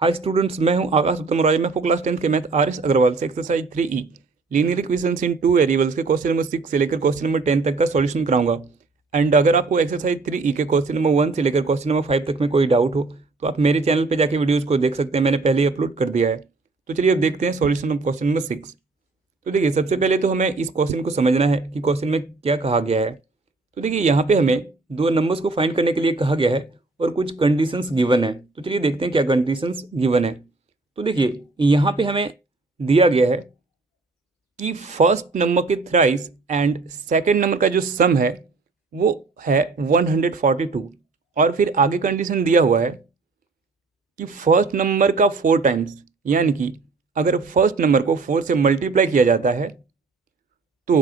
Hi students, मैं हूं आकाश उत्तम राय। मैं आपको क्लास 10th के मैथ RS अग्रवाल से एक्सरसाइज 3E लीनियर इक्वेशंस इन टू वेरिएबल्स के क्वेश्चन नंबर 6 से लेकर क्वेश्चन नंबर 10 तक का सॉल्यूशन कराऊंगा। एंड अगर आपको एक्सरसाइज 3E के क्वेश्चन नंबर 1 से लेकर क्वेश्चन नंबर 5 तक में कोई डाउट हो तो आप मेरे चैनल पर जाके वीडियोज़ को देख सकते हैं, मैंने पहले ही अपलोड कर दिया है। तो चलिए अब देखते हैं सॉल्यूशन ऑफ क्वेश्चन नंबर 6। तो देखिए, सबसे पहले तो हमें इस क्वेश्चन को समझना है कि क्वेश्चन में क्या कहा गया है। तो देखिए, यहाँ पे हमें दो नंबर्स को फाइंड करने के लिए कहा गया है और कुछ कंडीशंस गिवन है। तो चलिए देखते हैं क्या कंडीशंस गिवन है। तो देखिए, यहाँ पे हमें दिया गया है कि फर्स्ट नंबर के थ्राइस एंड सेकंड नंबर का जो सम है वो है 142। और फिर आगे कंडीशन दिया हुआ है कि फर्स्ट नंबर का 4 टाइम्स, यानी कि अगर फर्स्ट नंबर को 4 से मल्टीप्लाई किया जाता है तो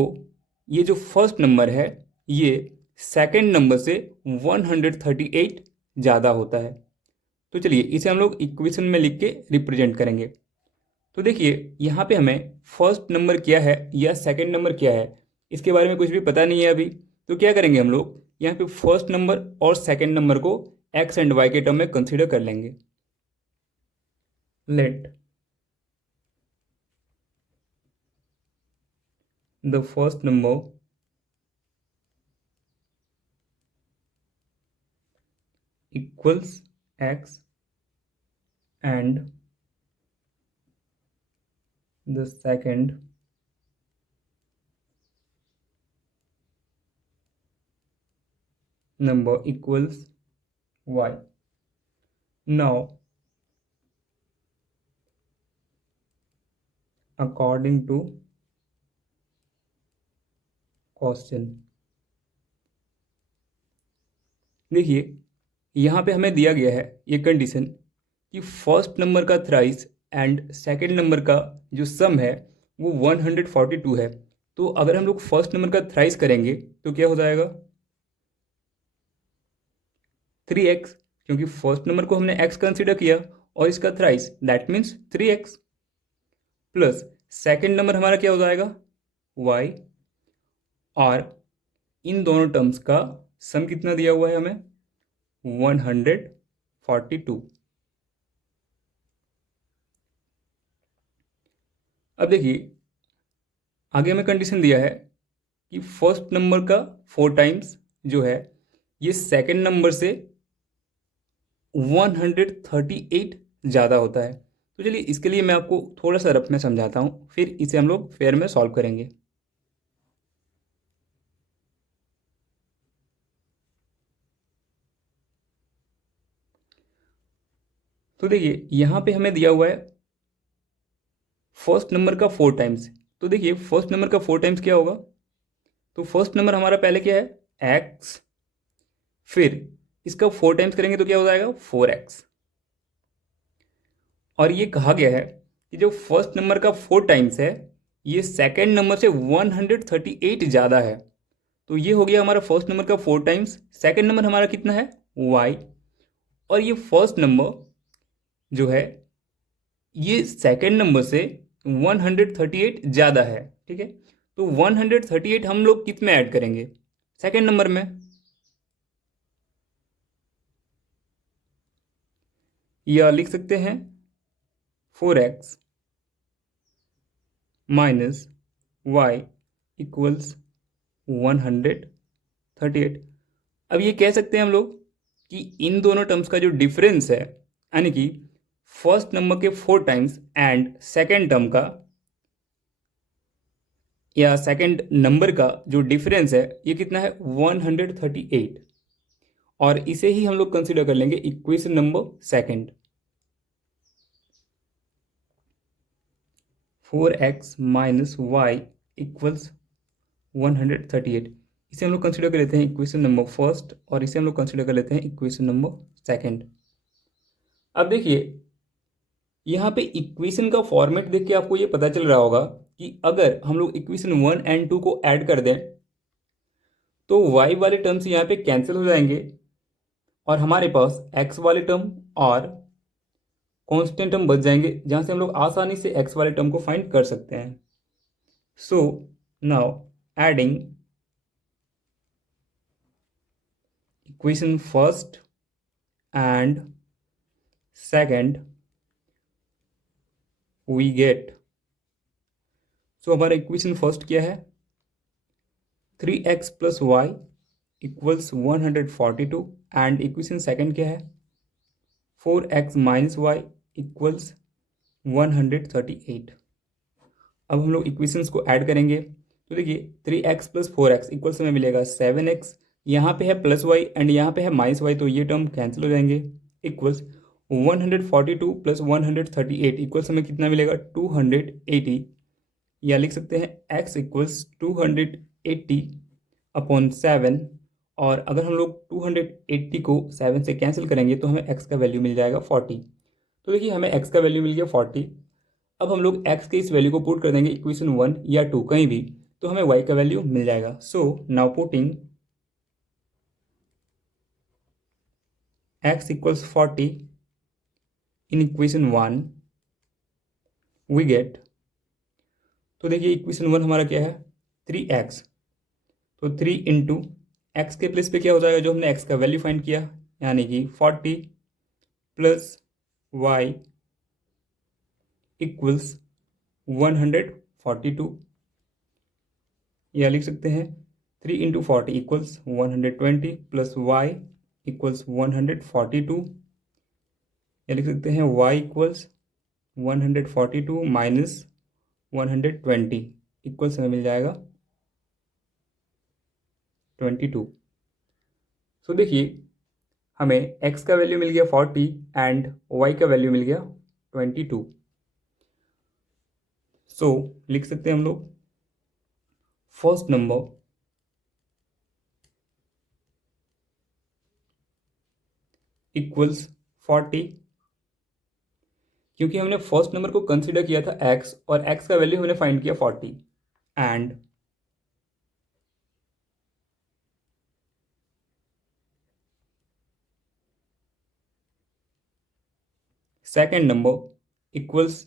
ये जो फर्स्ट नंबर है ये सेकंड नंबर से 138 ज़्यादा होता है। तो चलिए इसे हम लोग इक्वेशन में लिख के रिप्रेजेंट करेंगे। तो देखिए, यहाँ पे हमें फर्स्ट नंबर क्या है या सेकंड नंबर क्या है इसके बारे में कुछ भी पता नहीं है अभी। तो क्या करेंगे, हम लोग यहाँ पे फर्स्ट नंबर और सेकंड नंबर को एक्स एंड वाई के टर्म में कंसीडर कर लेंगे। Let the first number equals x and the second number equals y. Now, according to question, देखिए यहाँ पे हमें दिया गया है ये कंडीशन कि फर्स्ट नंबर का थ्राइस एंड सेकंड नंबर का जो सम है वो 142 है। तो अगर हम लोग फर्स्ट नंबर का थ्राइस करेंगे तो क्या हो जाएगा, 3x, क्योंकि फर्स्ट नंबर को हमने x कंसिडर किया और इसका thrice that means 3x, plus second number हमारा क्या हो जाएगा, y। और इन दोनों टर्म्स का सम कितना दिया हुआ है हमें, 142। अब देखिए आगे हमें कंडीशन दिया है कि फर्स्ट नंबर का 4 टाइम्स जो है ये सेकंड नंबर से 138 ज़्यादा होता है। तो चलिए इसके लिए मैं आपको थोड़ा सा रफ में समझाता हूँ, फिर इसे हम लोग फेयर में सॉल्व करेंगे। तो देखिए यहाँ पे हमें दिया हुआ है फर्स्ट नंबर का 4 टाइम्स। तो देखिए फर्स्ट नंबर का 4 टाइम्स क्या होगा, तो फर्स्ट नंबर हमारा पहले क्या है, एक्स, फिर इसका 4 टाइम्स करेंगे तो क्या हो जाएगा, 4x। और ये कहा गया है कि जो फर्स्ट नंबर का 4 टाइम्स है ये सेकेंड नंबर से 138 ज़्यादा है। तो ये हो गया हमारा फर्स्ट नंबर का 4 टाइम्स। सेकेंड नंबर हमारा कितना है, y। और ये फर्स्ट नंबर जो है ये सेकेंड नंबर से 138 ज़्यादा है, ठीक है। तो 138 हम लोग किस में ऐड करेंगे, सेकेंड नंबर में, या लिख सकते हैं 4x माइनस वाई इक्वल्स 138। अब ये कह सकते हैं हम लोग कि इन दोनों टर्म्स का जो डिफरेंस है, यानी कि फर्स्ट नंबर के 4 टाइम्स एंड सेकेंड टर्म का या सेकेंड नंबर का जो डिफरेंस है ये कितना है, 138। और इसे ही हम लोग कंसिडर कर लेंगे equation number second. 4x minus y equals 138, इसे हम लोग कंसिडर कर लेते हैं इक्वेशन नंबर फर्स्ट और इसे हम लोग कंसिडर कर लेते हैं इक्वेशन नंबर सेकेंड। अब देखिए यहाँ पे इक्वेशन का फॉर्मेट देख के आपको ये पता चल रहा होगा कि अगर हम लोग इक्वेशन 1 और 2 को ऐड कर दें तो y वाले टर्म्स यहाँ पे कैंसिल हो जाएंगे और हमारे पास x वाले टर्म और कांस्टेंट टर्म बच जाएंगे, जहाँ से हम लोग आसानी से x वाले टर्म को फाइंड कर सकते हैं। So now adding equation first and second we get, so हमारा इक्वेशन फर्स्ट क्या है, 3x plus y equals 142 and equation second क्या है, 4x माइनस वाई इक्वल्स 138। अब हम लोग इक्वेशंस को ऐड करेंगे तो देखिए 3x प्लस 4x इक्वल्स हमें मिलेगा 7x, यहाँ पे है प्लस वाई एंड यहाँ पे है माइनस वाई, तो ये टर्म कैंसिल हो जाएंगे, इक्वल्स 142 प्लस 138 इक्वल्स हमें कितना मिलेगा 280, या लिख सकते हैं x इक्वल्स 280 अपॉन 7, और अगर हम लोग 280 को 7 से कैंसिल करेंगे तो हमें x का वैल्यू मिल जाएगा 40। तो देखिए हमें x का वैल्यू मिल गया 40। अब हम लोग x के इस वैल्यू को पुट कर देंगे इक्वेशन 1 या 2 कहीं भी, तो हमें y का वैल्यू मिल जाएगा। So now putting x equals 40 in equation 1 we get, तो देखिए इक्वेशन 1 हमारा क्या है 3x, तो 3 इंटू एक्स के प्लेस पे क्या हो जाएगा, जो हमने x का वैल्यू फाइंड किया, यानी कि 40 प्लस वाई इक्वल्स 142, या लिख सकते हैं 3 into 40 equals 120 plus y equals 142, या लिख सकते हैं y इक्वल्स 142 माइनस 120 इक्वल्स हमें मिल जाएगा 22। सो देखिए हमें x का वैल्यू मिल गया 40 एंड y का वैल्यू मिल गया 22। सो लिख सकते हैं हम लोग फर्स्ट नंबर इक्वल्स 40, क्योंकि हमने फर्स्ट नंबर को कंसीडर किया था x और x का वैल्यू हमने फाइंड किया 40, एंड सेकेंड नंबर इक्वल्स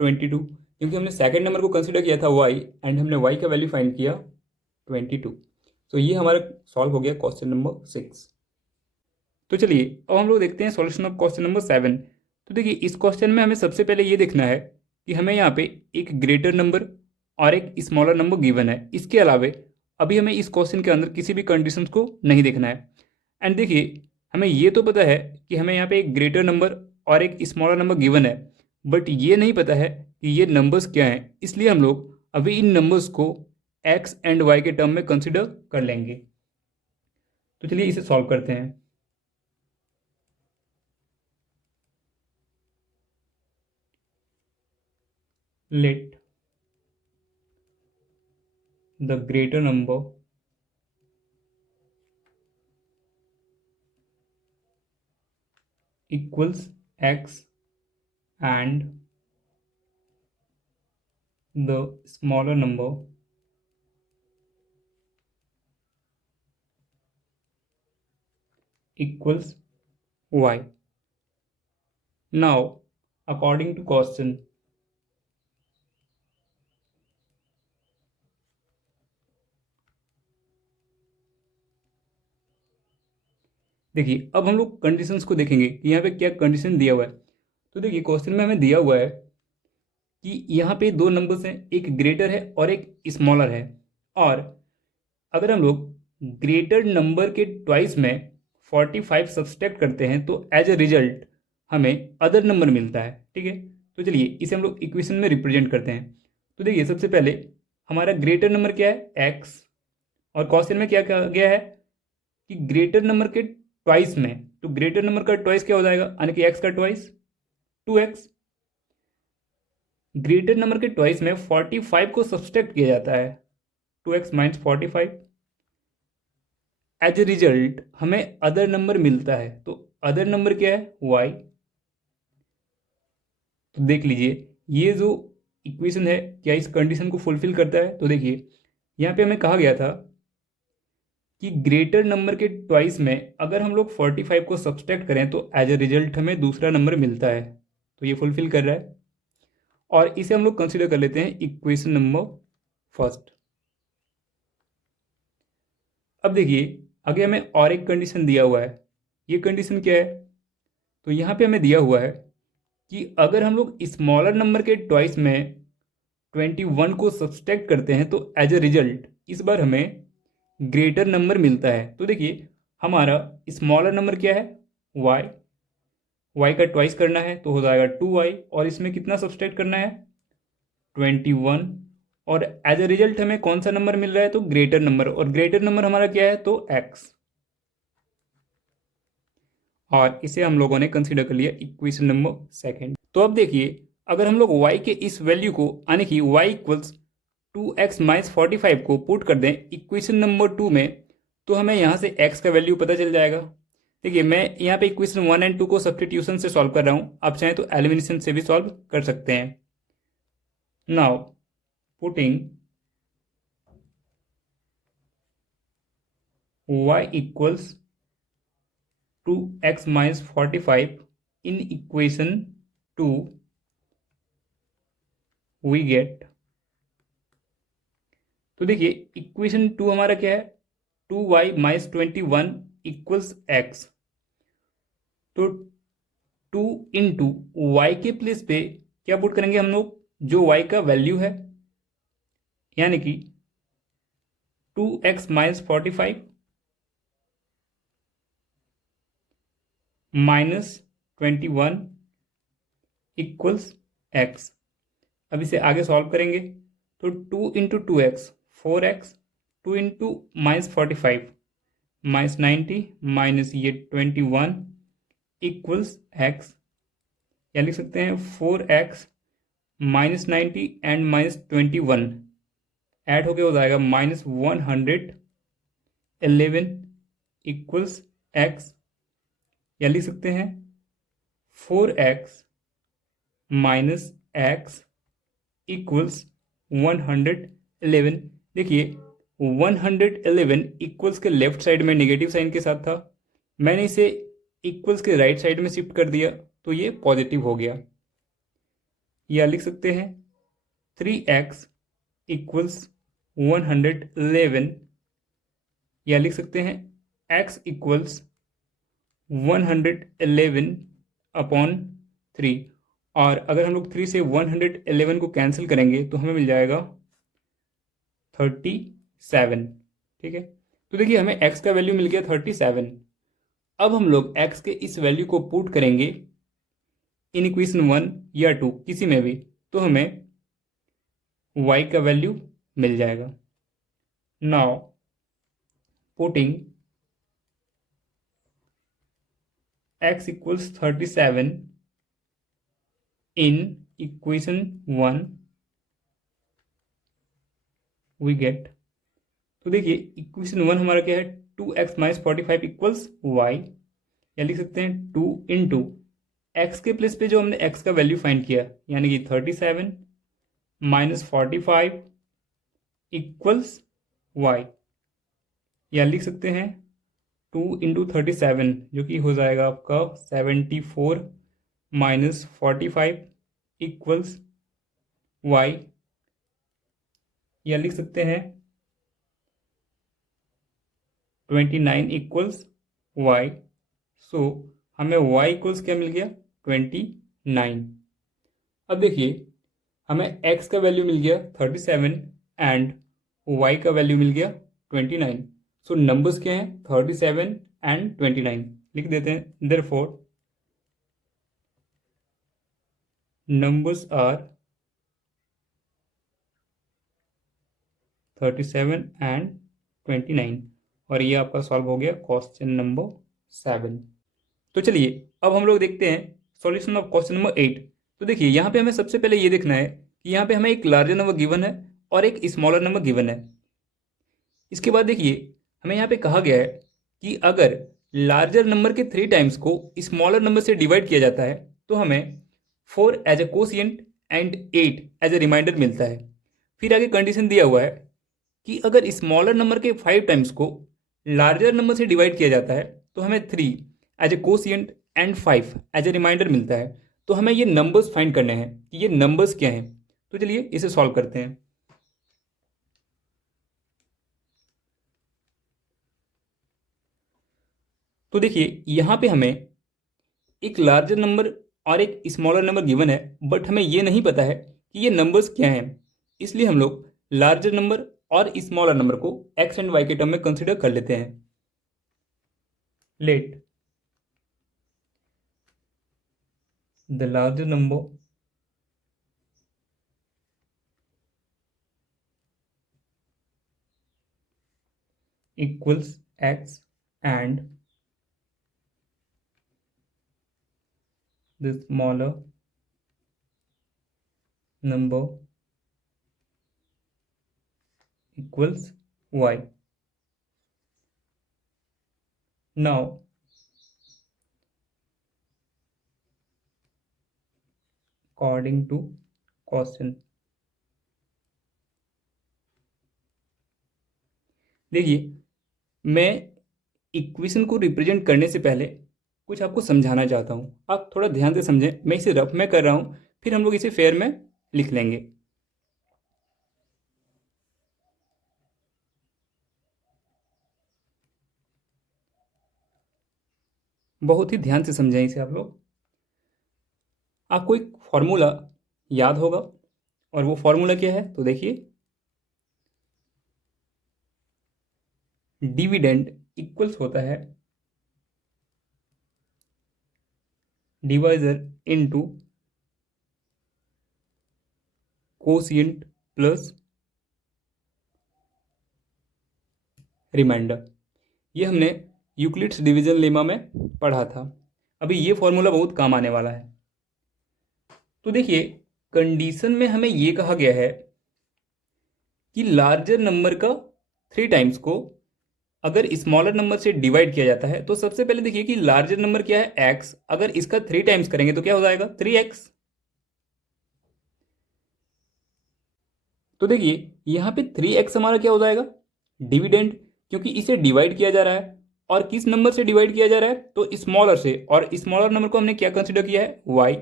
22, क्योंकि हमने सेकेंड नंबर को कंसीडर किया था y एंड हमने y का वैल्यू फाइंड किया 22। तो ये हमारा सॉल्व हो गया क्वेश्चन नंबर 6। तो चलिए अब हम लोग देखते हैं सॉल्यूशन ऑफ क्वेश्चन नंबर 7। तो देखिए इस क्वेश्चन में हमें सबसे पहले ये देखना है कि हमें यहाँ पे एक ग्रेटर नंबर और एक स्मॉलर नंबर गिवन है। इसके अलावे अभी हमें इस क्वेश्चन के अंदर किसी भी कंडीशंस को नहीं देखना है। एंड देखिए हमें ये तो पता है कि हमें यहाँ पे एक ग्रेटर नंबर और एक स्मॉलर नंबर गिवन है, बट ये नहीं पता है कि ये नंबर्स क्या हैं, इसलिए हम लोग अभी इन नंबर्स को एक्स एंड वाई के टर्म में कंसिडर कर लेंगे। तो चलिए इसे सॉल्व करते हैं। Let the greater number equals x and the smaller number equals y. Now according to question, देखिए अब हम लोग कंडीशंस को देखेंगे कि यहाँ पे क्या कंडीशन दिया हुआ है। तो देखिए क्वेश्चन में हमें दिया हुआ है कि यहाँ पे दो नंबर्स हैं, एक ग्रेटर है और एक स्मॉलर है, और अगर हम लोग ग्रेटर नंबर के ट्वाइस में 45 सब्सट्रैक्ट करते हैं तो एज ए रिजल्ट हमें अदर नंबर मिलता है। ठीक है, तो चलिए इसे हम लोग इक्वेशन में रिप्रेजेंट करते हैं। तो देखिए सबसे पहले हमारा ग्रेटर नंबर क्या है x, और क्वेश्चन में क्या कहा गया है कि ग्रेटर नंबर के ट्वाइस में, तो ग्रेटर नंबर का ट्वाइस क्या हो जाएगा, यानी कि x का ट्वाइस 2x। ग्रेटर नंबर के ट्वाइस में 45 को सब्सट्रैक्ट किया जाता है, 2x minus 45। As a result हमें अदर नंबर मिलता है, तो अदर नंबर क्या है y। तो देख लीजिए ये जो इक्वेशन है क्या इस कंडीशन को फुलफिल करता है। तो देखिए यहाँ पे हमें कहा गया था कि ग्रेटर नंबर के ट्वाइस में अगर हम लोग 45 को सब्सट्रैक्ट करें तो एज ए रिजल्ट हमें दूसरा नंबर मिलता है, तो ये फुलफिल कर रहा है, और इसे हम लोग कंसीडर कर लेते हैं इक्वेशन नंबर फर्स्ट। अब देखिए आगे हमें और एक कंडीशन दिया हुआ है। ये कंडीशन क्या है, तो यहाँ पे हमें दिया हुआ है कि अगर हम लोग स्मॉलर नंबर के ट्वाइस में 21 को सब्सट्रैक्ट करते हैं तो एज ए रिजल्ट इस बार हमें ग्रेटर नंबर मिलता है। तो देखिए हमारा स्मॉलर नंबर क्या है, y, y का ट्वाइस करना है तो हो जाएगा 2y, और इसमें कितना सब्सट्रैक्ट करना है 21, और एज ए रिजल्ट हमें कौन सा नंबर मिल रहा है तो ग्रेटर नंबर, और ग्रेटर नंबर हमारा क्या है तो x, और इसे हम लोगों ने कंसीडर कर लिया इक्वेशन नंबर सेकेंड। तो अब देखिए अगर हम लोग y के इस वैल्यू को यानी कि y इक्वल्स 2x माइनस 45 को पुट कर दें इक्वेशन नंबर 2 में, तो हमें यहाँ से x का वैल्यू पता चल जाएगा। देखिए मैं यहाँ पे इक्वेशन 1 एंड 2 को सब्स्टिट्यूशन से सॉल्व कर रहा हूँ, आप चाहें तो एलिमिनेशन से भी सॉल्व कर सकते हैं। Now putting y equals 2x minus 45 in equation 2 we get, तो देखिए इक्वेशन 2 हमारा क्या है 2y माइनस 21 इक्वल्स x, तो 2 इंटू वाई के प्लेस पे क्या पुट करेंगे हम लोग, जो y का वैल्यू है यानी कि 2x minus 45 minus 21 equals x। अब इसे आगे सॉल्व करेंगे तो 2 into 2x 4x, 2 into minus 45 minus 90 minus ये 21 इक्वल्स x, या लिख सकते हैं 4x minus 90 and minus 21 add होके हो जाएगा माइनस 111 इक्वल्स x, या लिख सकते हैं 4x माइनस x इक्वल्स 111। देखिए 111 इक्वल्स के लेफ्ट साइड में नेगेटिव साइन के साथ था, मैंने इसे इक्वल्स के राइट साइड में शिफ्ट कर दिया तो ये पॉजिटिव हो गया, या लिख सकते हैं 3x इक्वल्स 111, या लिख सकते हैं x इक्वल्स 111 अपॉन 3, और अगर हम लोग 3 से 111 को कैंसिल करेंगे तो हमें मिल जाएगा 37। ठीक है, तो देखिए हमें x का वैल्यू मिल गया 37। अब हम लोग x के इस वैल्यू को पुट करेंगे इन इक्वेशन 1 या 2 किसी में भी, तो हमें y का वैल्यू मिल जाएगा। Now putting x equals 37 in equation 1 we get, तो देखिए इक्वेशन 1 हमारा क्या है 2x माइनस 45 इक्वल्स y, या लिख सकते हैं 2 इंटू एक्स के प्लेस पे जो हमने x का वैल्यू फाइंड किया यानी कि 37 माइनस 45 इक्वल्स y, या लिख सकते हैं 2 इंटू 37 जो कि हो जाएगा आपका 74 माइनस 45 इक्वल्स y, या लिख सकते हैं 29 इक्वल्स y। सो हमें y इक्वल्स क्या मिल गया 29। अब देखिए हमें x का वैल्यू मिल गया 37 एंड y का वैल्यू मिल गया 29। सो नंबर्स क्या हैं 37 एंड 29, लिख देते हैं देयरफॉर नंबर्स आर 37 एंड 29, और ये आपका सॉल्व हो गया क्वेश्चन नंबर 7। तो चलिए अब हम लोग देखते हैं सॉल्यूशन ऑफ क्वेश्चन नंबर 8। तो देखिए यहाँ पे हमें सबसे पहले ये देखना है कि यहाँ पे हमें एक लार्जर नंबर गिवन है और एक स्मॉलर नंबर गिवन है। इसके बाद देखिए हमें यहाँ पे कहा गया है कि अगर लार्जर नंबर के 3 टाइम्स को स्मॉलर नंबर से डिवाइड किया जाता है तो हमें 4 as a quotient and 8 as a remainder मिलता है। फिर आगे कंडीशन दिया हुआ है कि अगर स्मॉलर नंबर के 5 टाइम्स को लार्जर नंबर से डिवाइड किया जाता है तो हमें 3 as a quotient and 5 as a remainder मिलता है। तो हमें ये नंबर्स फाइंड करने हैं कि ये नंबर्स क्या हैं। तो चलिए इसे सॉल्व करते हैं। तो देखिए यहाँ पे हमें एक लार्जर नंबर और एक स्मॉलर नंबर गिवन है, बट हमें ये नहीं पता है कि ये नंबर्स क्या हैं, इसलिए हम लोग लार्जर नंबर और स्मॉलर नंबर को एक्स एंड वाई के टर्म में कंसिडर कर लेते हैं। Let the larger number equals x and the smaller number equals y. Now according to question, देखिए मैं इक्वेशन को रिप्रेजेंट करने से पहले कुछ आपको समझाना चाहता हूँ, आप थोड़ा ध्यान से समझें। मैं इसे रफ में कर रहा हूँ, फिर हम लोग इसे फेयर में लिख लेंगे। बहुत ही ध्यान से समझें इसे आप लोग। आपको एक फॉर्मूला याद होगा, और वो फॉर्मूला क्या है तो देखिए, डिविडेंड इक्वल्स होता है divisor into quotient plus remainder. ये हमने यूक्लिड्स डिवीजन लेमा में पढ़ा था। अभी ये फॉर्मूला बहुत काम आने वाला है। तो देखिए कंडीशन में हमें ये कहा गया है कि लार्जर नंबर का 3 टाइम्स को अगर स्मॉलर नंबर से डिवाइड किया जाता है, तो सबसे पहले देखिए कि लार्जर नंबर क्या है x, अगर इसका 3 टाइम्स करेंगे तो क्या हो जाएगा 3x। तो देखिए यहाँ पे 3x हमारा क्या हो जाएगा डिविडेंड, क्योंकि इसे डिवाइड किया जा रहा है, और किस नंबर से डिवाइड किया जा रहा है तो स्मॉलर से, और स्मॉलर नंबर को हमने क्या कंसिडर किया है y।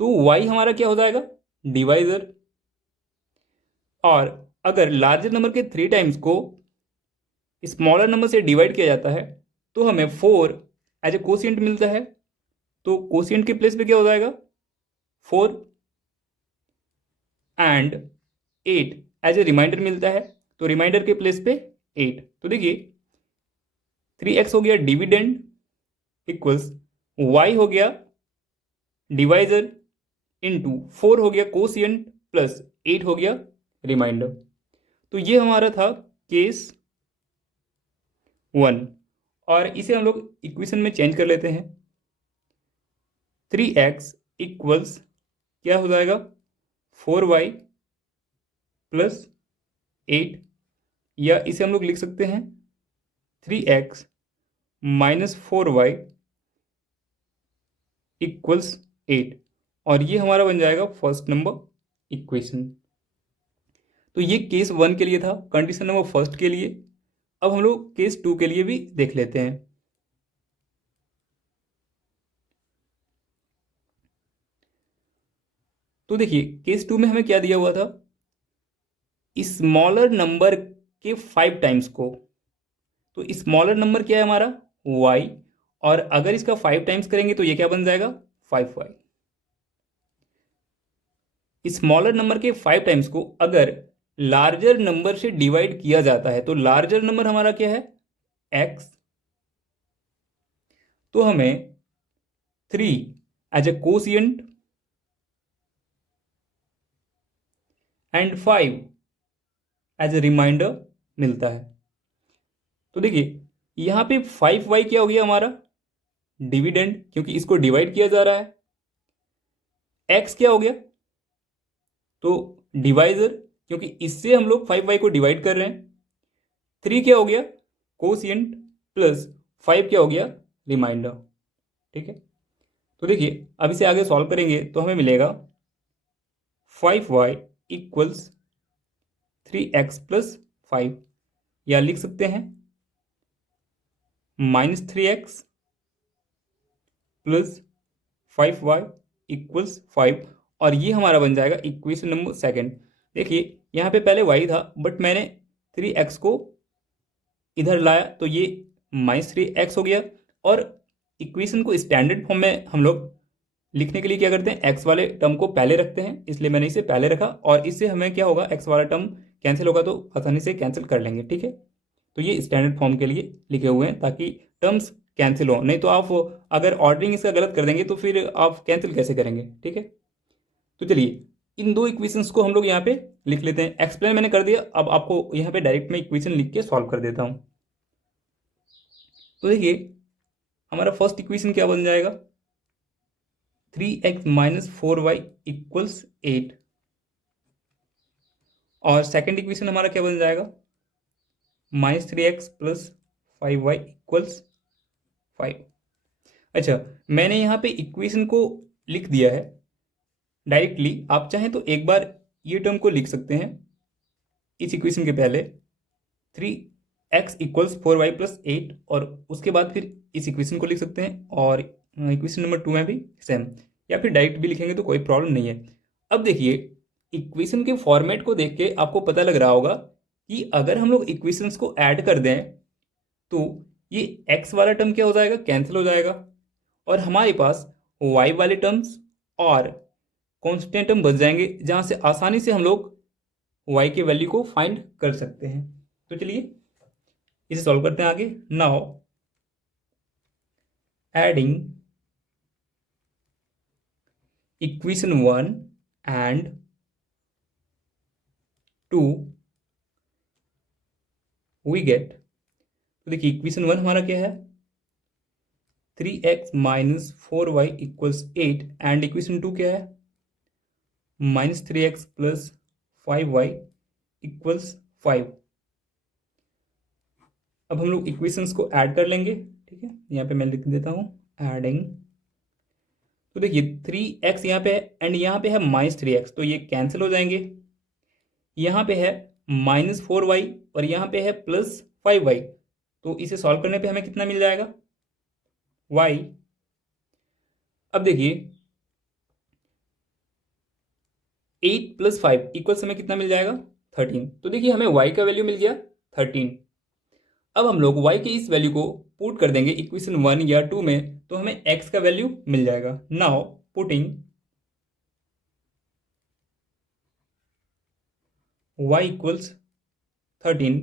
तो y हमारा क्या हो जाएगा डिवाइजर, और अगर लार्जर नंबर के 3 टाइम्स को स्मॉलर नंबर से डिवाइड किया जाता है तो हमें 4 एज ए कोशिएंट मिलता है। तो कोशिएंट के प्लेस पे क्या हो जाएगा 4, एंड 8 एज ए रिमाइंडर मिलता है, तो रिमाइंडर के प्लेस पे 8। तो देखिए 3x हो गया डिविडेंड इक्वल्स y हो गया डिवाइजर इनटू 4 हो गया कोशिएंट प्लस 8 हो गया रिमाइंडर। तो ये हमारा था केस 1, और इसे हम लोग इक्वेशन में चेंज कर लेते हैं। 3x इक्वल्स क्या हो जाएगा 4y प्लस 8, या इसे हम लोग लिख सकते हैं 3x माइनस 4y इक्वल्स 8, और ये हमारा बन जाएगा फर्स्ट नंबर इक्वेशन। तो ये केस 1 के लिए था, कंडीशन नंबर फर्स्ट के लिए। अब हम लोग केस 2 के लिए भी देख लेते हैं। तो देखिए केस 2 में हमें क्या दिया हुआ था, स्मॉलर नंबर के 5 टाइम्स को, तो स्मॉलर नंबर क्या है हमारा y, और अगर इसका 5 टाइम्स करेंगे तो ये क्या बन जाएगा 5y। स्मॉलर नंबर के 5 टाइम्स को अगर लार्जर नंबर से डिवाइड किया जाता है, तो लार्जर नंबर हमारा क्या है x, तो हमें 3 as a quotient and 5 as a remainder मिलता है। तो देखिए यहां पे 5y क्या हो गया हमारा डिविडेंड, क्योंकि इसको डिवाइड किया जा रहा है। x क्या हो गया तो डिवाइजर, क्योंकि इससे हम लोग 5y को डिवाइड कर रहे हैं। 3 क्या हो गया कोशिएंट प्लस 5 क्या हो गया रिमाइंडर। ठीक है, तो देखिए अब इसे आगे सॉल्व करेंगे तो हमें मिलेगा 5y इक्वल्स 3x प्लस 5, या लिख सकते हैं -3x प्लस 5y इक्वल्स 5, और ये हमारा बन जाएगा इक्वेशन नंबर सेकंड। देखिए यहाँ पे पहले y था, बट मैंने 3x को इधर लाया तो ये -3x हो गया, और इक्वेशन को स्टैंडर्ड फॉर्म में हम लोग लिखने के लिए क्या करते हैं, एक्स वाले टर्म को पहले रखते हैं, इसलिए मैंने इसे पहले रखा, और इससे हमें क्या होगा, एक्स वाला टर्म कैंसिल होगा तो आसानी से कैंसिल कर लेंगे, ठीक है। तो ये स्टैंडर्ड फॉर्म के लिए लिखे हुए हैं ताकि टर्म्स कैंसिल हो, नहीं तो आप अगर ऑर्डरिंग इसका गलत कर देंगे तो फिर आप कैंसिल कैसे करेंगे, ठीक है। तो चलिए इन दो इक्वेशंस को हम लोग यहाँ पे लिख लेते हैं। एक्सप्लेन मैंने कर दिया, अब आपको यहाँ पे डायरेक्ट में इक्वेशन लिख के सॉल्व कर देता हूँ। तो देखिए हमारा फर्स्ट इक्वेशन क्या बन जाएगा, 3x माइनस 4y इक्वल्स 8, और सेकेंड इक्वेशन हमारा क्या बन जाएगा, -3x प्लस 5y इक्वल्स 5। अच्छा, मैंने यहाँ पे इक्वेशन को लिख दिया है डायरेक्टली, आप चाहें तो एक बार ये टर्म को लिख सकते हैं इस इक्वेशन के पहले, 3x इक्वल्स 4y प्लस 8, और उसके बाद फिर इस इक्वेशन को लिख सकते हैं, और इक्वेशन नंबर 2 में भी सेम, या फिर डायरेक्ट भी लिखेंगे तो कोई प्रॉब्लम नहीं है। अब देखिए इक्वेशन के फॉर्मेट को देख के आपको पता लग रहा होगा कि अगर हम लोग इक्वेशंस को ऐड कर दें तो ये x वाला टर्म क्या हो जाएगा, कैंसिल हो जाएगा, और हमारे पास y वाले टर्म्स और कॉन्स्टेंट टर्म बच जाएंगे, जहाँ से आसानी से हम लोग y के वैल्यू को फाइंड कर सकते हैं। तो चलिए इसे सॉल्व करते हैं आगे। Now adding equation 1 and 2 we get, तो देखिए इक्वेशन 1 हमारा क्या है, 3x minus 4y equals 8, and equation 2 क्या है, -3x प्लस 5y इक्वल्स 5। अब हम लोग इक्वेशंस को ऐड कर लेंगे, ठीक है, यहाँ पे मैं लिख देता हूँ एडिंग। तो देखिए 3x यहाँ पे है एंड यहाँ पे है -3x, तो ये कैंसिल हो जाएंगे। यहाँ पे है -4y और यहाँ पे है +5y, तो इसे सॉल्व करने पे हमें कितना मिल जाएगा, y। अब देखिए 8 + 5 इक्वल हमें कितना मिल जाएगा, 13। तो देखिए हमें y का वैल्यू मिल गया 13। अब हम लोग y के इस वैल्यू को पुट कर देंगे इक्वेशन 1 या 2 में, तो हमें x का वैल्यू मिल जाएगा। Now putting y equals 13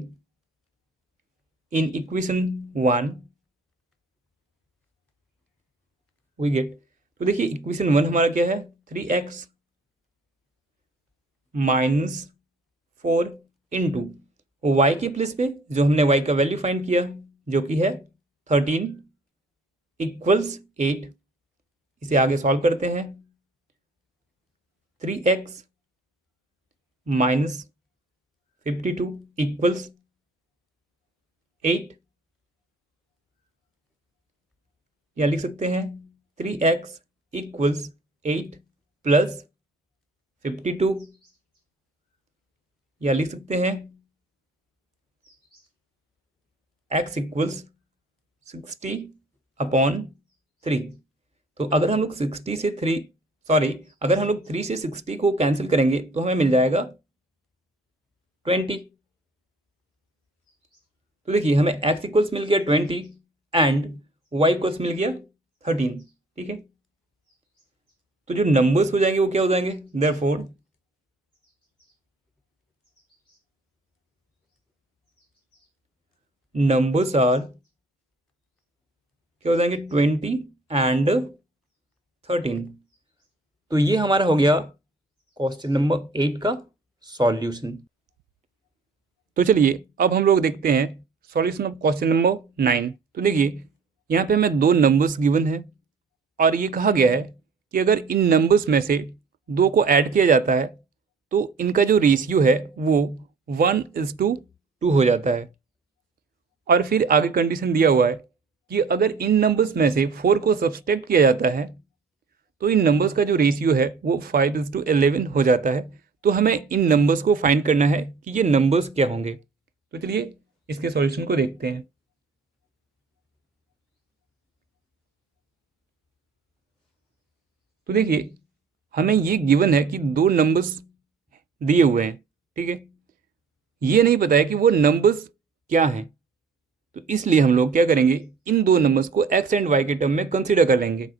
in equation 1 we get, तो देखिए इक्वेशन 1 हमारा क्या है, 3x माइनस 4 इंटू वाई के प्लेस पे जो हमने y का वैल्यू फाइंड किया जो कि है 13 इक्वल्स 8, इसे आगे सॉल्व करते हैं। 3x माइनस 52 इक्वल्स 8, या लिख सकते हैं 3x इक्वल्स 8 प्लस 52, या लिख सकते हैं x इक्वल्स 60/3। तो अगर हम लोग 60 से 3 अगर हम लोग 3 से 60 को कैंसिल करेंगे तो हमें मिल जाएगा 20। तो देखिए हमें x इक्वल्स मिल गया 20 एंड y इक्वल्स मिल गया 13, ठीक है। तो जो नंबर्स हो जाएंगे वो क्या हो जाएंगे, देयरफॉर नंबर्स आर क्या हो जाएंगे 20 एंड 13। तो ये हमारा हो गया क्वेश्चन नंबर 8 का सॉल्यूशन। तो चलिए अब हम लोग देखते हैं सॉल्यूशन ऑफ क्वेश्चन नंबर 9। तो देखिए यहाँ पे हमें दो नंबर्स गिवन है और ये कहा गया है कि अगर इन नंबर्स में से दो को ऐड किया जाता है तो इनका जो रेशियो है वो 1:2 हो जाता है। और फिर आगे कंडीशन दिया हुआ है कि अगर इन नंबर्स में से 4 को सब्सट्रैक्ट किया जाता है तो इन नंबर्स का जो रेशियो है वो 5:11 हो जाता है। तो हमें इन नंबर्स को फाइंड करना है कि ये नंबर्स क्या होंगे। तो चलिए इसके सॉल्यूशन को देखते हैं। तो देखिए हमें ये गिवन है कि दो नंबर्स दिए हुए हैं, ठीक है, ये नहीं पता है कि वो नंबर्स क्या हैं। तो इसलिए हम लोग क्या करेंगे, इन दो नंबर्स को एक्स एंड वाई के टर्म में कंसीडर कर लेंगे।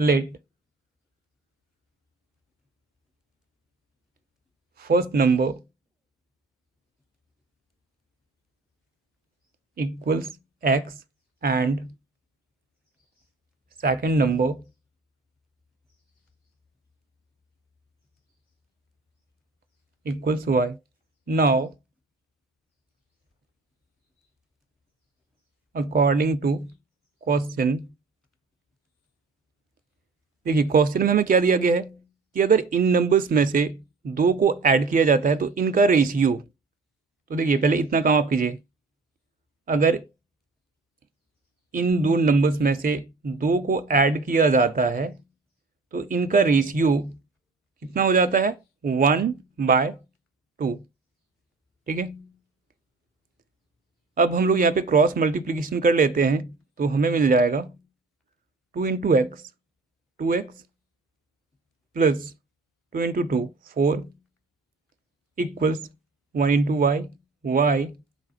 let first number equals x and second number equals y. Now, according to question, देखिए क्वेश्चन में हमें क्या दिया गया है कि अगर इन नंबर्स में से दो को ऐड किया जाता है तो इनका रेशियो, तो देखिए पहले इतना काम आप कीजिए, अगर इन दो नंबर्स में से दो को ऐड किया जाता है तो इनका रेशियो कितना हो जाता है 1/2। ठीक है, अब हम लोग यहाँ पे क्रॉस मल्टीप्लिकेशन कर लेते हैं तो हमें मिल जाएगा 2 इंटू एक्स, 2x प्लस 2 into 2 4 equals 1 into y, y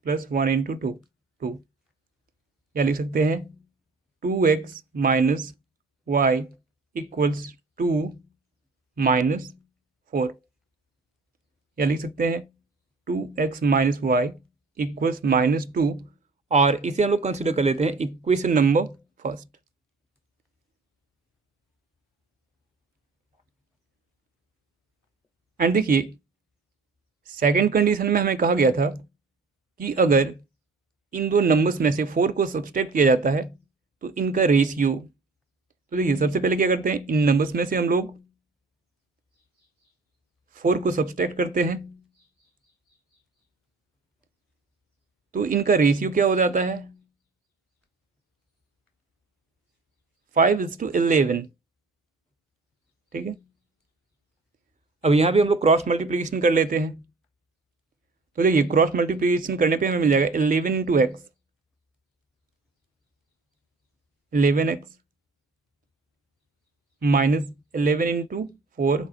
plus 1 into 2 2, या लिख सकते हैं 2x minus y equals 2 minus 4, या लिख सकते हैं 2x माइनस वाई इक्वल्स -2, और इसे हम लोग कंसिडर कर लेते हैं इक्वेशन नंबर फर्स्ट। एंड देखिए सेकंड कंडीशन में हमें कहा गया था कि अगर इन दो नंबर्स में से 4 को सब्सट्रैक्ट किया जाता है तो इनका रेशियो, तो देखिए सबसे पहले क्या करते हैं, इन नंबर्स में से हम लोग 4 को सब्सट्रैक्ट करते हैं तो इनका रेशियो क्या हो जाता है 5:11। ठीक है, अब यहाँ भी हम लोग क्रॉस मल्टीप्लिकेशन कर लेते हैं तो देखिए क्रॉस मल्टीप्लिकेशन करने पे हमें मिल जाएगा 11 into x, 11x minus 11 into 4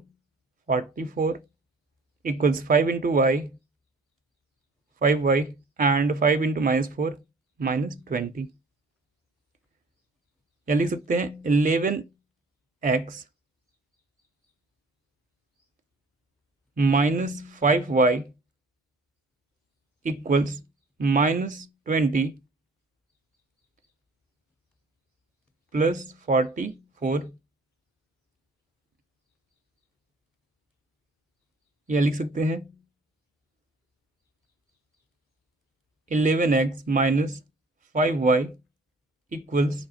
44 equals 5 into y, 5y and 5 into -4 -20, या लिख सकते हैं 11x minus 5y equals -20 plus 44, या लिख सकते हैं 11x माइनस 5y इक्वल्स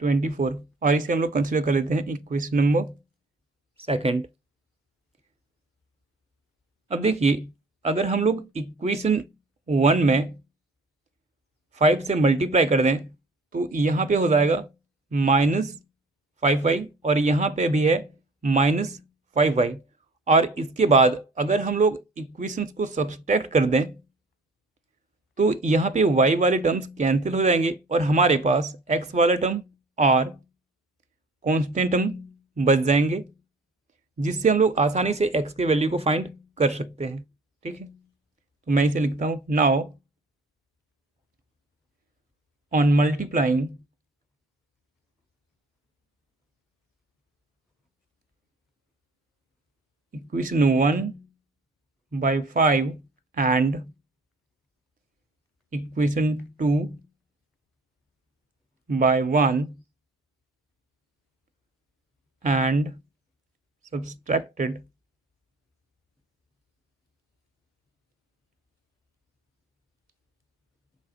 24, और इसे हम लोग कंसिडर कर लेते हैं इक्वेशन नंबर सेकंड। अब देखिए अगर हम लोग इक्वेशन 1 में 5 से मल्टीप्लाई कर दें तो यहाँ पे हो जाएगा -5y, और यहाँ पे भी है -5y, और इसके बाद अगर हम लोग इक्वेशंस को सब्सट्रैक्ट कर दें तो यहाँ पे y वाले टर्म्स कैंसिल हो जाएंगे और हमारे पास x वाला टर्म और कांस्टेंट टर्म बच जाएंगे, जिससे हम लोग आसानी से x के वैल्यू को फाइंड कर सकते हैं। ठीक है, तो मैं इसे लिखता हूँ, now on multiplying equation 1 by 5 and equation 2 by 1 and subtracted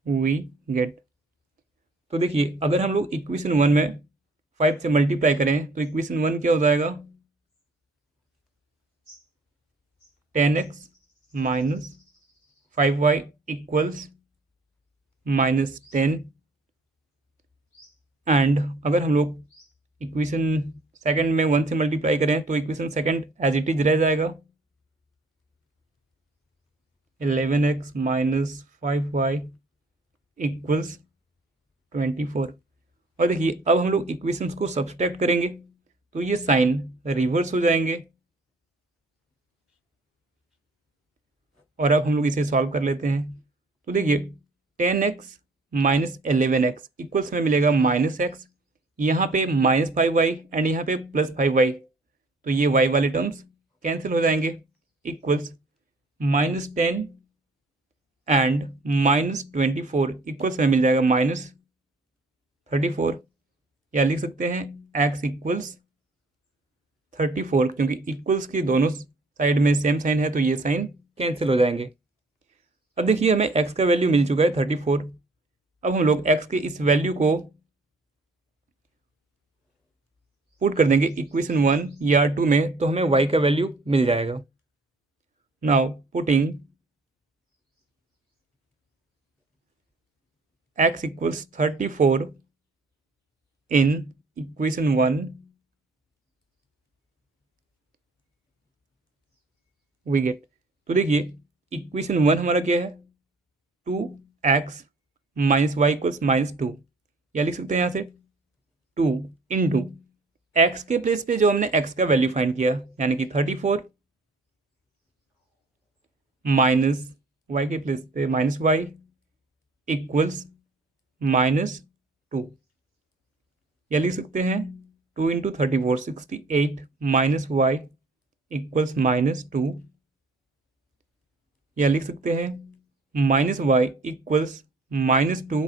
we get। तो देखिए अगर हम लोग इक्वेशन 1 में 5 से मल्टीप्लाई करें तो इक्वेशन 1 क्या हो जाएगा 10x minus 5y equals -10, and अगर हम लोग इक्वेशन सेकंड में 1 से मल्टीप्लाई करें तो equation second as it is रह जाएगा 11x माइनस 5y इक्वल्स 24, और देखिए अब हम लोग इक्वेशंस को सब्सट्रैक्ट करेंगे तो ये साइन रिवर्स हो जाएंगे, और अब हम लोग इसे सॉल्व कर लेते हैं तो देखिए 10x माइनस 11x इक्वल्स में मिलेगा -x, यहाँ पे -5y एंड यहाँ पे +5y, तो ये y वाले टर्म्स कैंसिल हो जाएंगे, इक्वल्स -10 एंड -24 इक्वल्स में मिल जाएगा -34, या लिख सकते हैं x इक्वल्स 34, क्योंकि इक्वल्स की दोनों साइड में सेम साइन है तो ये साइन कैंसिल हो जाएंगे। अब देखिए हमें x का वैल्यू मिल चुका है 34। अब हम लोग x के इस वैल्यू को पुट कर देंगे इक्वेशन 1 या 2 में, तो हमें y का वैल्यू मिल जाएगा। Now putting x equals 34 in equation 1, we get, तो देखिए इक्वेशन 1 हमारा क्या है, 2x माइनस वाई इक्वल्स -2, या लिख सकते हैं यहाँ से 2 इंटू एक्स के प्लेस पे जो हमने x का वैल्यू फाइंड किया यानी कि 34 माइनस वाई के प्लेस पे -y इक्वल्स -2, या लिख सकते हैं 2 इंटू 34 68 माइनस वाई इक्वल्स -2, या लिख सकते हैं -y इक्वल्स -2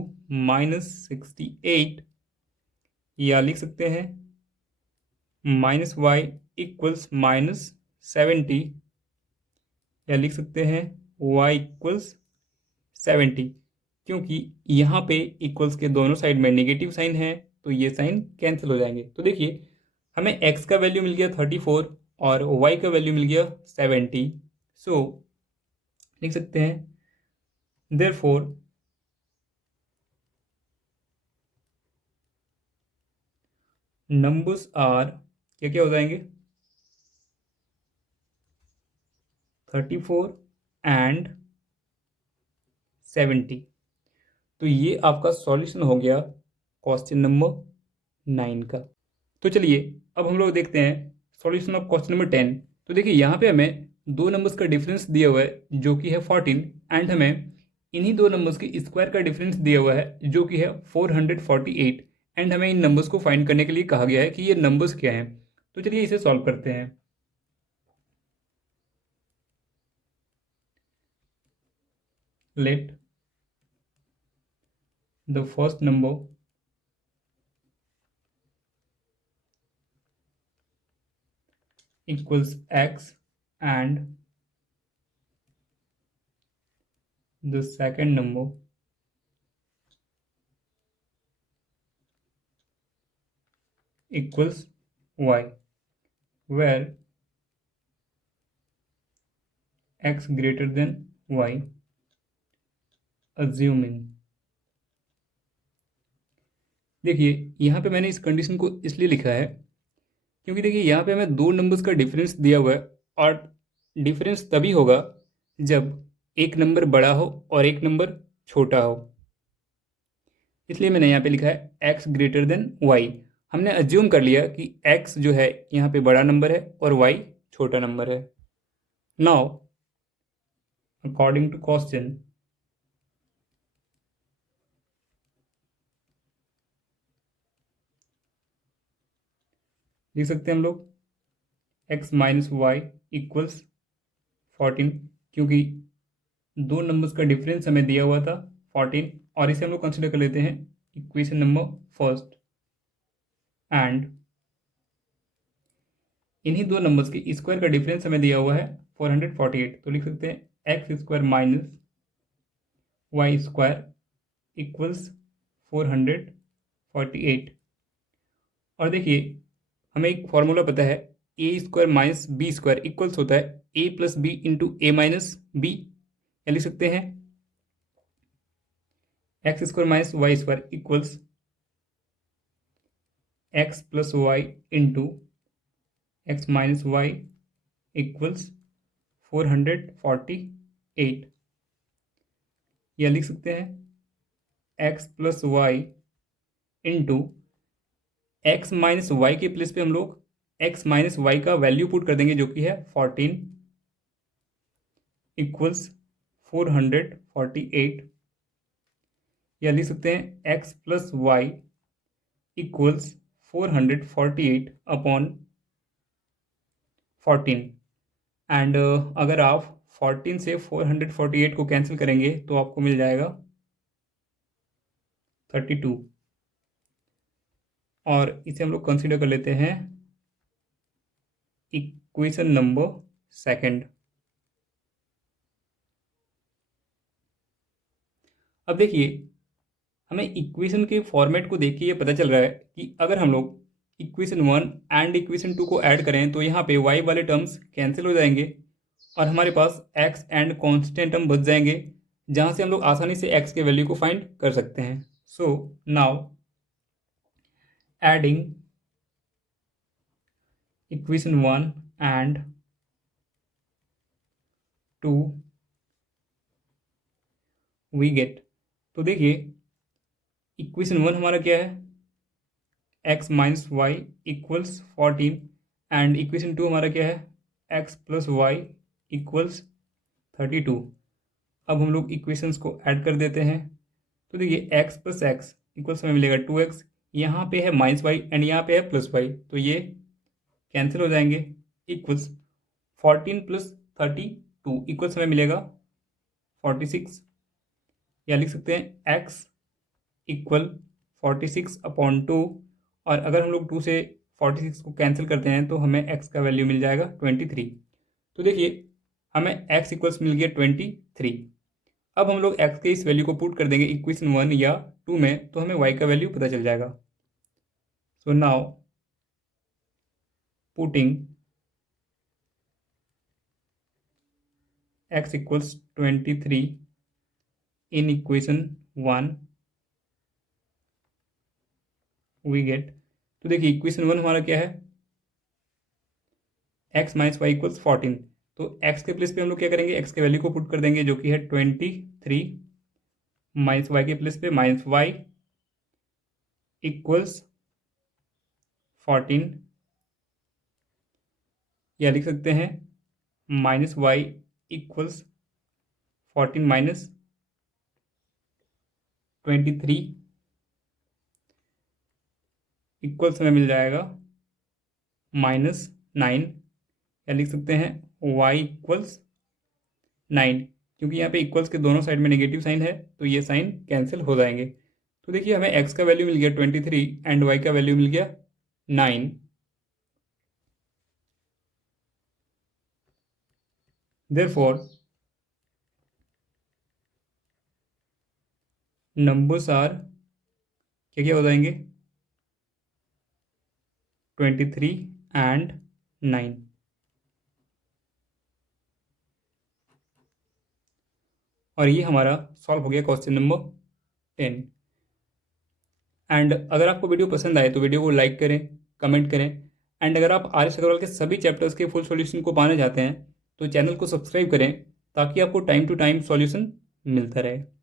-68, या लिख सकते हैं -y इक्वल्स -70, या लिख सकते हैं y इक्वल्स 70, क्योंकि यहाँ पे इक्वल्स के दोनों साइड में नेगेटिव साइन है तो ये साइन कैंसिल हो जाएंगे। तो देखिए हमें x का वैल्यू मिल गया 34 और y का वैल्यू मिल गया 70, सो लिख सकते हैं देयरफॉर नंबर्स आर क्या क्या हो जाएंगे 34 एंड 70। तो ये आपका सॉल्यूशन हो गया क्वेश्चन नंबर 9 का। तो चलिए अब हम लोग देखते हैं सॉल्यूशन ऑफ क्वेश्चन नंबर 10। तो देखिए यहाँ पे हमें दो नंबर्स का डिफरेंस दिया हुआ है जो कि है 14, एंड हमें इन्हीं दो नंबर्स के स्क्वायर का डिफरेंस दिया हुआ है जो कि है 448, एंड हमें इन नंबर्स को फाइंड करने के लिए कहा गया है कि ये नंबर्स क्या हैं। तो चलिए इसे सॉल्व करते हैं। Let the first number equals x and the second number equals y, where x greater than y, assuming। देखिए यहाँ पे मैंने इस कंडीशन को इसलिए लिखा है क्योंकि देखिए यहाँ पे हमें दो नंबर्स का डिफरेंस दिया हुआ है, और डिफरेंस तभी होगा जब एक नंबर बड़ा हो और एक नंबर छोटा हो, इसलिए मैंने यहाँ पे लिखा है x ग्रेटर देन y। हमने अज्यूम कर लिया कि x जो है यहाँ पे बड़ा नंबर है और y छोटा नंबर है। नाउ अकॉर्डिंग टू क्वेश्चन लिख सकते हैं हम लोग x माइनस वाई इक्वल्स 14, क्योंकि दो नंबर्स का डिफरेंस हमें दिया हुआ था 14, और इसे हम लोग कंसिडर कर लेते हैं इक्वेशन नंबर फर्स्ट, एंड इन्हीं दो नंबर्स के स्क्वायर का डिफरेंस हमें दिया हुआ है 448, तो लिख सकते हैं x square minus y square equals 448। और देखिए हमें एक फॉर्मूला पता है a square minus b square equals होता है a plus b into a minus b, या लिख सकते हैं x square minus y square equals x plus y into x minus y equals 448, या लिख सकते हैं x plus y into x minus y के प्लेस पे हम लोग एक्स माइनस वाई का वैल्यू पुट कर देंगे जो कि है 14 इक्वल्स 448, या लिख सकते हैं x plus y equals 448/14 and अगर आप 14 से 448 को कैंसिल करेंगे तो आपको मिल जाएगा 32 और इसे हम लोग कंसीडर कर लेते हैं इक्वेशन नंबर सेकंड। अब देखिए हमें इक्वेशन के फॉर्मेट को देख के ये पता चल रहा है कि अगर हम लोग इक्वेशन 1 एंड इक्वेशन 2 को ऐड करें तो यहाँ पे y वाले टर्म्स कैंसिल हो जाएंगे और हमारे पास x एंड कांस्टेंट टर्म बच जाएंगे, जहाँ से हम लोग आसानी से x के वैल्यू को फाइंड कर सकते हैं। So now adding equation 1 and 2 we get, तो देखिए इक्वेशन 1 हमारा क्या है, x minus y equals 14 and equation 2 हमारा क्या है, x प्लस वाई इक्वल्स 32। अब हम लोग इक्वेशंस को ऐड कर देते हैं, तो देखिए x प्लस एक्स इक्वल्स हमें मिलेगा 2x, यहाँ पे है माइनस वाई एंड यहाँ पे है प्लस वाई, तो ये कैंसिल हो जाएंगे, इक्वल्स 14 प्लस 32 इक्वल्स हमें मिलेगा 46, या लिख सकते हैं x इक्वल 46/2, और अगर हम लोग 2 से 46 को कैंसिल करते हैं तो हमें x का वैल्यू मिल जाएगा 23। तो देखिए हमें x इक्वल्स मिल गया 23। अब हम लोग x के इस वैल्यू को पुट कर देंगे इक्वेशन 1 या 2 में, तो हमें y का वैल्यू पता चल जाएगा। So now putting x equals 23 in equation 1 we get, तो देखिए इक्वेशन 1 हमारा क्या है, x माइनस वाई इक्वल्स 14, तो x के प्लेस पे हम लोग क्या करेंगे, x के वैल्यू को पुट कर देंगे जो कि है 23 माइनस वाई के प्लेस पे माइनस वाई इक्वल्स 14, या लिख सकते हैं minus y equals 14 minus 23 equals हमें मिल जाएगा -9, या लिख सकते हैं y इक्वल्स 9, क्योंकि यहाँ पे इक्वल्स के दोनों साइड में नेगेटिव साइन है तो ये साइन कैंसिल हो जाएंगे। तो देखिए हमें x का वैल्यू मिल गया 23 एंड y का वैल्यू मिल गया 9। देयरफॉर नंबर्स आर क्या क्या हो जाएंगे, 23 एंड 9। और ये हमारा सॉल्व हो गया क्वेश्चन नंबर 10। एंड अगर आपको वीडियो पसंद आए तो वीडियो को लाइक करें, कमेंट करें, एंड अगर आप आर एस अग्रवाल के सभी चैप्टर्स के फुल सॉल्यूशन को पाना चाहते हैं तो चैनल को सब्सक्राइब करें ताकि आपको टाइम टू टाइम सॉल्यूशन मिलता रहे।